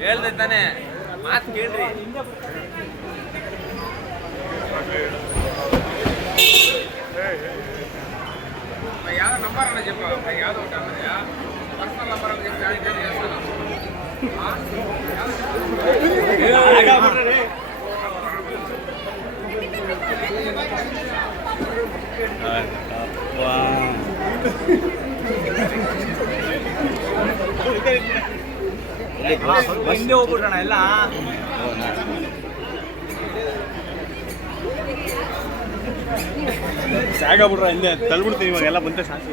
ಹೇಳ್ದೆ ತಾನೆ ಮಾತು ಕೇಳ್ರಿ. ಯಾವ ನಂಬರ್ ಅಣ್ಣ ಜಪ್ಪ ಯಾವ್ದು ಪರ್ಸನಲ್ ನಂಬರ್ ಅನ್ನ ಜಪ್ಪ ಯಾರು ಹಿಂದೆ ಹೋಗ್ಬಿಟ್ರಣ ಎಲ್ಲ? ಸಾಗಾಗ್ಬಿಟ್ರ ಹಿಂದೆ ತಳ್ಬಿಡ್ತೀನಿ ಇವಾಗ ಎಲ್ಲ ಬಂತೆ ಸಾಕಿ.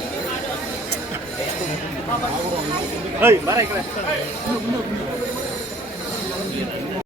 बरं इकडे